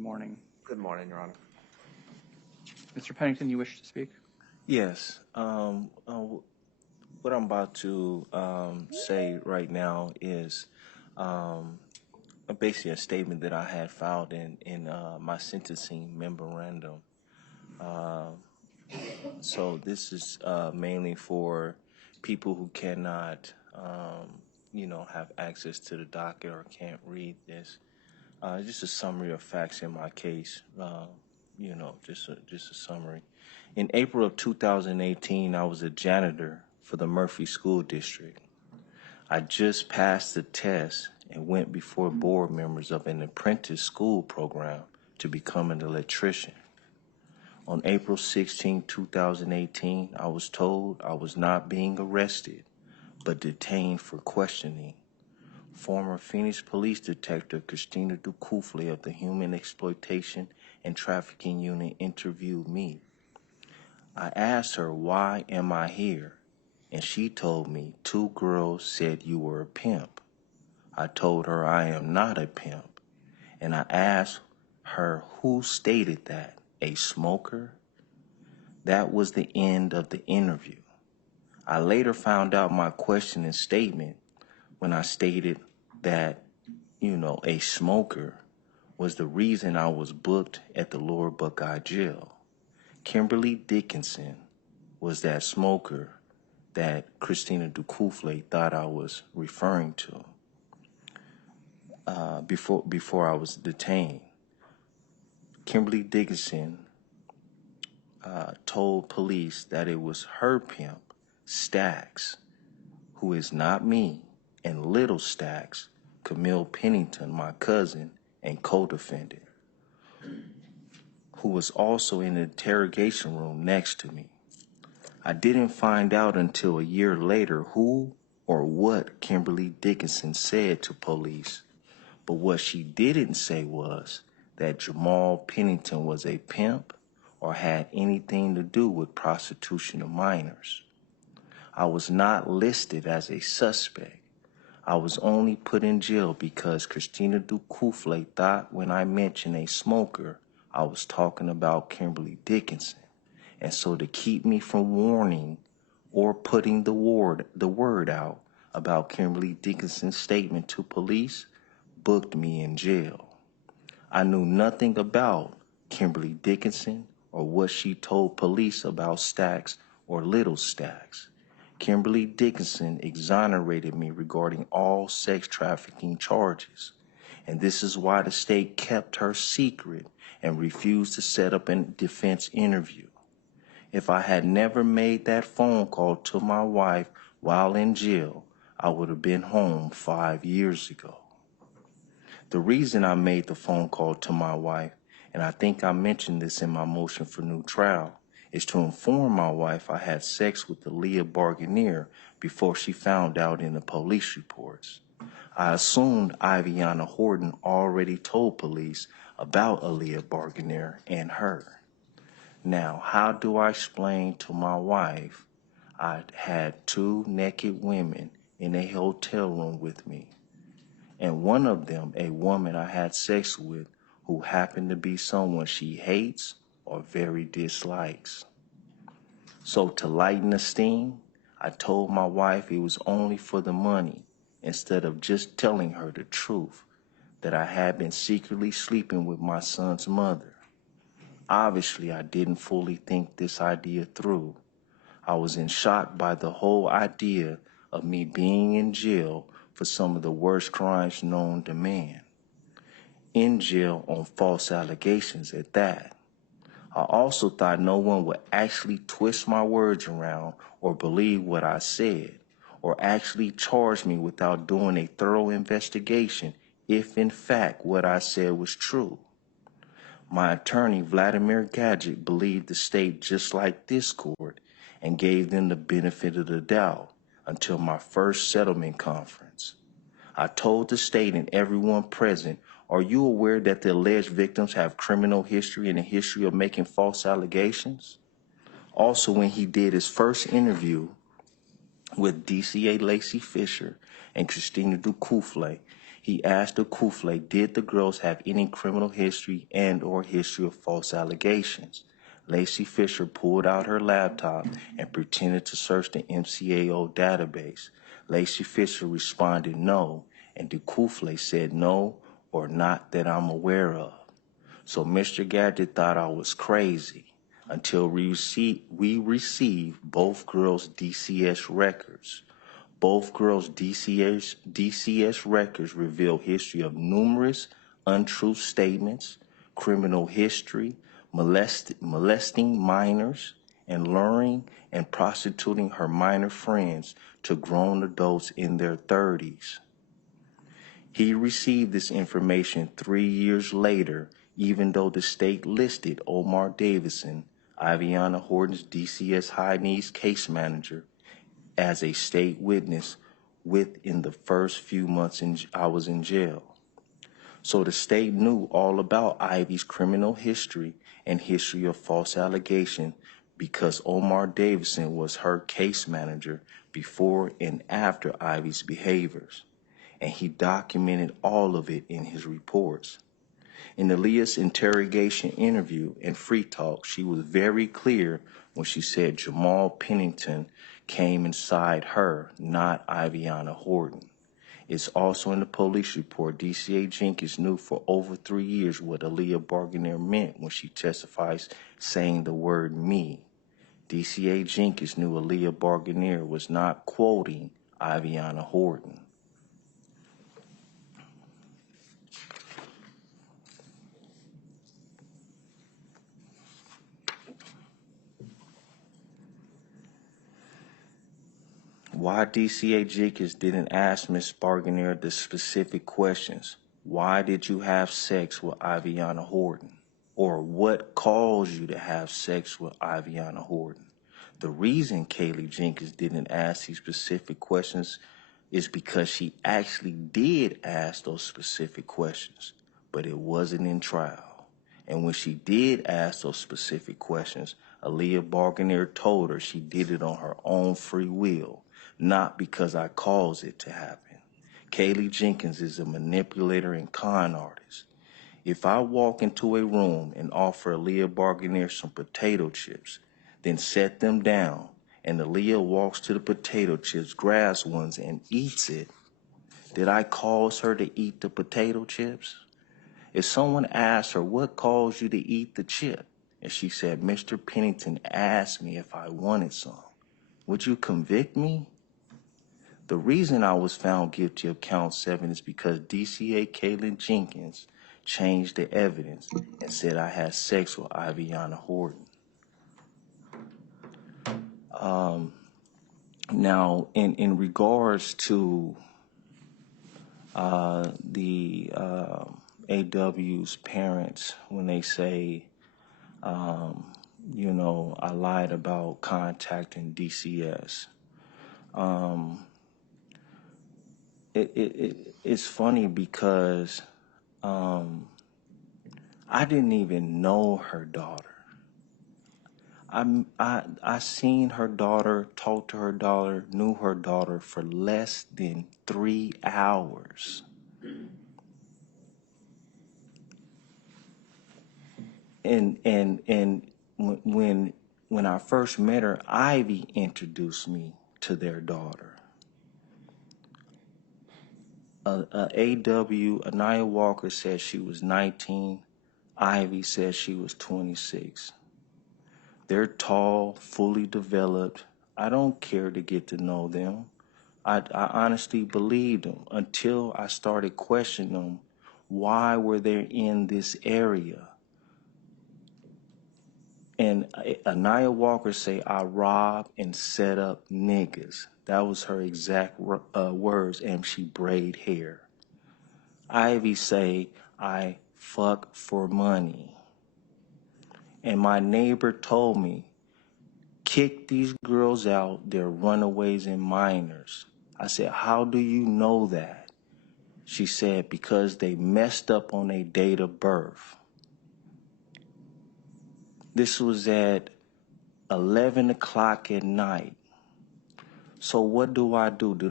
morning. Good morning, Your Honor. Mr. Pennington, you wish to speak? Yes. What I'm about to say right now is basically a statement that I had filed in my sentencing memorandum. So this is mainly for people who cannot, have access to the docket or can't read this. Just a summary of facts in my case. Just a summary. In April of 2018, I was a janitor for the Murphy School District. I just passed the test and went before board members of an apprentice school program to become an electrician. On April 16, 2018, I was told I was not being arrested, but detained for questioning. Former Phoenix Police Detective Christina Ducoufle of the Human Exploitation and Trafficking Unit interviewed me. I asked her, "Why am I here?" And she told me 2 girls said you were a pimp. I told her I am not a pimp, and I asked her who stated that, a smoker? That was the end of the interview. I later found out my questioning statement when I stated that, a smoker was the reason I was booked at the Lower Buckeye Jail. Kimberly Dickinson was that smoker that Christina Ducoufle thought I was referring to before I was detained. Kimberly Dickinson told police that it was her pimp, Stacks, who is not me, and Little Stacks, Jamaal Pennington, my cousin and co-defendant, who was also in the interrogation room next to me. I didn't find out until a year later who or what Kimberly Dickinson said to police, but what she didn't say was that Jamaal Pennington was a pimp or had anything to do with prostitution of minors. I was not listed as a suspect. I was only put in jail because Christina Ducoufle thought when I mentioned a smoker, I was talking about Kimberly Dickinson. And so to keep me from warning or putting the word out about Kimberly Dickinson's statement to police, booked me in jail. I knew nothing about Kimberly Dickinson or what she told police about Stacks or Little Stacks. Kimberly Dickinson exonerated me regarding all sex trafficking charges, and this is why the state kept her secret and refused to set up a defense interview. If I had never made that phone call to my wife while in jail, I would have been home 5 years ago. The reason I made the phone call to my wife, and I think I mentioned this in my motion for new trial, is to inform my wife I had sex with the Leah Barganier before she found out in the police reports. I assumed Iviana Horton already told police about Aaliyah Barganier and her. Now, how do I explain to my wife I had 2 naked women in a hotel room with me, and one of them a woman I had sex with who happened to be someone she hates or very dislikes? So to lighten the steam, I told my wife it was only for the money instead of just telling her the truth that I had been secretly sleeping with my son's mother. Obviously, I didn't fully think this idea through. I was in shock by the whole idea of me being in jail for some of the worst crimes known to man. In jail on false allegations at that. I also thought no one would actually twist my words around or believe what I said, or actually charge me without doing a thorough investigation if in fact what I said was true. My attorney, Vladimir Gadget, believed the state just like this court and gave them the benefit of the doubt until my first settlement conference. I told the state and everyone present, "Are you aware that the alleged victims have criminal history and a history of making false allegations?" Also, when he did his first interview with DCA Lacey Fisher and Christina Ducoufle, He asked Akufle, did the girls have any criminal history and or history of false allegations? Lacey Fisher pulled out her laptop and pretended to search the MCAO database. Lacey Fisher responded no, and Akufle said no or not that I'm aware of. So Mr. Gadget thought I was crazy until we received both girls' DCS records. Both girls' DCS records reveal history of numerous untrue statements, criminal history, molesting minors, and luring and prostituting her minor friends to grown adults in their 30s. He received this information 3 years later, even though the state listed Omar Davidson, Iviana Horton's DCS High Needs case manager, as a state witness within the first few months I was in jail. So the state knew all about Ivy's criminal history and history of false allegation because Omar Davidson was her case manager before and after Ivy's behaviors, and he documented all of it in his reports. In Aaliyah's interrogation interview in Free Talk, she was very clear when she said Jamaal Pennington came inside her, not Iviana Horton. It's also in the police report. DCA Jenkins knew for over 3 years what Aaliyah Barganier meant when she testifies saying the word me. DCA Jenkins knew Aaliyah Barganier was not quoting Iviana Horton. Why DCA Jenkins didn't ask Ms. Barganier the specific questions? Why did you have sex with Iviana Horton? Or what caused you to have sex with Iviana Horton? The reason Kaylee Jenkins didn't ask these specific questions is because she actually did ask those specific questions, but it wasn't in trial. And when she did ask those specific questions, Aaliyah Barganier told her she did it on her own free will, not because I caused it to happen. Kaylee Jenkins is a manipulator and con artist. If I walk into a room and offer Aaliyah Barganier some potato chips, then set them down, and Aaliyah walks to the potato chips, grabs ones, and eats it, did I cause her to eat the potato chips? If someone asked her, what caused you to eat the chip? And she said, Mr. Pennington asked me if I wanted some, would you convict me? The reason I was found guilty of count 7 is because DCA Kaylee Jenkins changed the evidence and said I had sex with Iviana Horton. Now, in regards to the AW's parents, when they say, you know, I lied about contacting DCS, it's funny because I didn't even know her daughter. I seen her daughter, talked to her daughter, knew her daughter for less than 3 hours. And when I first met her, Ivy introduced me to their daughter. Anaya Walker said she was 19. Ivy said she was 26. They're tall, fully developed. I don't care to get to know them. I honestly believed them until I started questioning them. Why were they in this area? And Anaya Walker say, I rob and set up niggas. That was her exact words, and she braid hair. Ivy say, I fuck for money. And my neighbor told me, kick these girls out, they're runaways and minors. I said, how do you know that? She said, because they messed up on their date of birth. This was at 11 o'clock at night. So what do?